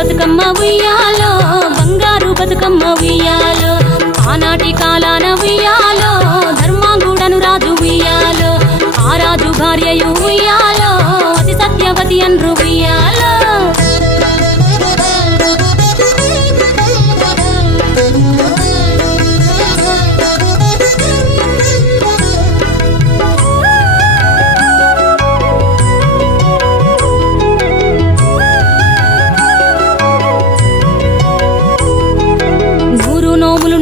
బతుకమ్మ ఉయ్యాలో బంగారు బతుకమ్మ ఉయ్యాలో ఆనాటి కాలాన ఉయ్యాలో ధర్మాంగుడను రాజు ఉయ్యాలో ఆ రాజు భార్యయు ఉయ్యాలో అతి సత్యవతి అన్రు ఉయ్యాలో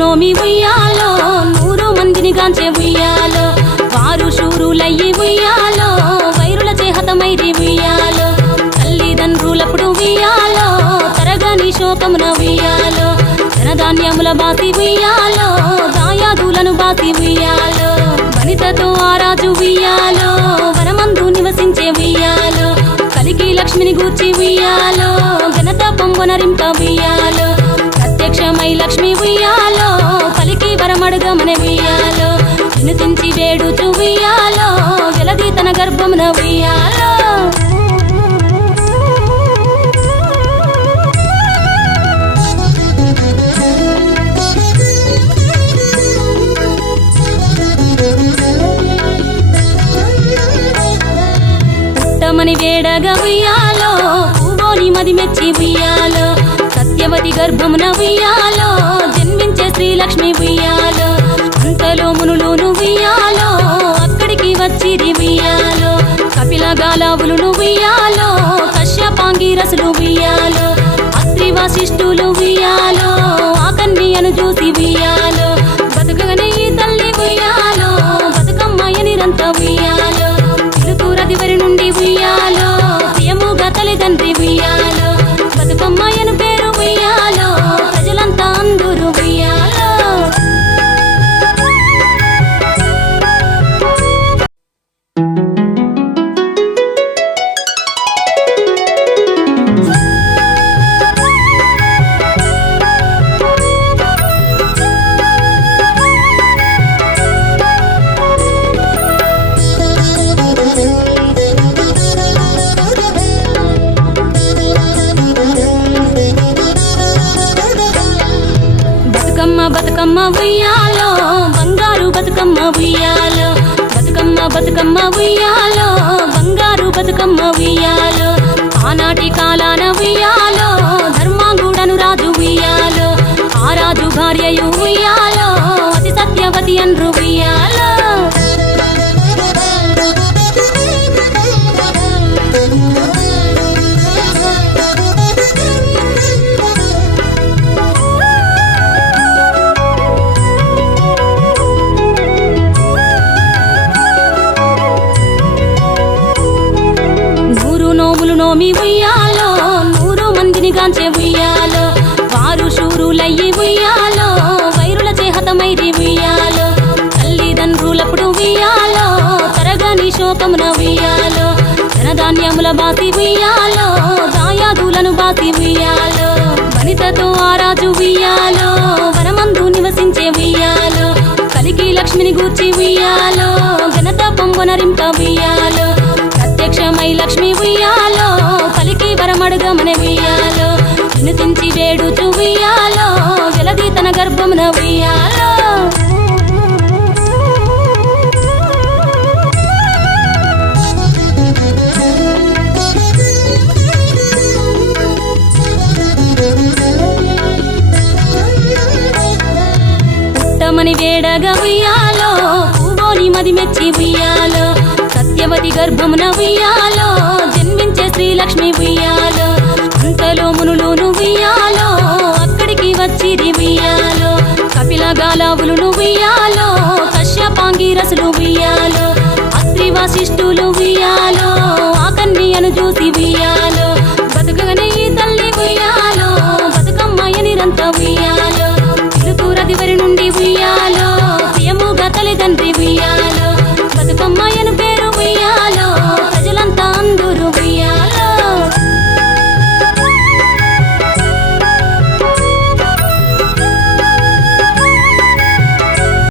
నోమి ఉయ్యాలో 100 మందిని గాంచే ఉయ్యాలో వారు శూరులయ్యి ఉయ్యాలో వైరుల చేహతమైరి ఉయ్యాలో తల్లిదండ్రులప్పుడు ఉయ్యాలో తరగని శోకమున ఉయ్యాలో ధనధాన్యముల బాసి ఉయ్యాలో దాయాదులను బాసి ఉయ్యాలో వనితతో ఆ రాజు ఉయ్యాలో వనమందు నివసించే ఉయ్యాలో కలికి లక్ష్మిని గూర్చి ఉయ్యాలో ఘనత పొంగునరింప ఉయ్యాలో ప్రత్యక్షమై లక్ష్మి ఉయ్యాలో పలికి వరమడుగమని ఉయ్యాలో వినుతించి వేడుచు ఉయ్యాలో వెలది తన గర్భమున ఉయ్యాలో పుట్టమని వేడగా ఉయ్యాలో పూవోని మది మెచ్చి ఉయ్యాలో సత్యవతి గర్భమున ఉయ్యాలో జన్మించే శ్రీలక్ష్మి ఉయ్యాలో అంతలో మునులును ఉయ్యాలో అక్కడికి వచ్చిరి ఉయ్యాలో కపిల గాలావులును ఉయ్యాలో కశ్యపాంగిరసులు ఉయ్యాలో అత్రి వశిష్ఠులు ఉయ్యాలో ఆ కన్యను చూసి ఉయ్యాలో బతుకగనే ఈ తల్లి ఉయ్యాలో బతుకమ్మయ్య నిరంత ఉయ్యాలో తిరుతూరదివరి నుండి ఉయ్యాలో ప్రియముగా తల్లిదండ్రి ఉయ్యాలో బతుకమ్మయ్యను పేరు ఉయ్యాలో ప్రజలంతా అందరూ ఉయ్యాలో బతుకమ్మ ఉయ్యాలో బంగారు బతుకమ్మ ఉయ్యాలో బతుకమ్మ బతుకమ్మ ఉయ్యాలో బంగారు బతుకమ్మ ఉయ్యాలో ఆనాటి కాలాన ఉయ్యాలో ధర్మాంగుడను రాజు ఉయ్యాలో ఆ రాజు భార్యయు ఉయ్యాలో అతి సత్యవతి అన్రు ఉయ్యాలో నోమి ఉయ్యాలో 100 మందిని గాంచే ఉయ్యాలో వారు శూరులయ్యి ఉయ్యాలో వైరుల చేహతమైరి ఉయ్యాలో తల్లిదండ్రులప్పుడు ఉయ్యాలో తరగని శోకమున ఉయ్యాలో ధనధాన్యముల బాసి ఉయ్యాలో దాయాదులను బాసి ఉయ్యాలో వనితతో ఆ రాజు ఉయ్యాలో వనమందు నివసించే ఉయ్యాలో కలికి లక్ష్మిని గూర్చి ఉయ్యాలో ఘనత పొంగునరింప ఉయ్యాలో ప్రత్యక్షమై లక్ష్మి ఉయ్యాలో పలికి వరమడుగమని ఉయ్యాలో వినుతించి వేడుచు ఉయ్యాలో వెలది తన గర్భమున ఉయ్యాలో పుట్టమని వేడగా ఉయ్యాలో పూవోని మది మెచ్చి ఉయ్యాలో సత్యవతి గర్భమున ఉయ్యాలో జన్మించే శ్రీలక్ష్మి ఉయ్యాలో అంతలో మునులును ఉయ్యాలో అక్కడికి వచ్చిరి ఉయ్యాలో కపిల గాలావులును ఉయ్యాలో కశ్యపాంగిరసులు ఉయ్యాలో అత్రి వశిష్ఠులు ఉయ్యాలో ఆ కన్యను చూసి ఉయ్యాలో బతుకగనే ఈ తల్లి ఉయ్యాలో బతుకమ్మయ్య నిరంత ఉయ్యాలో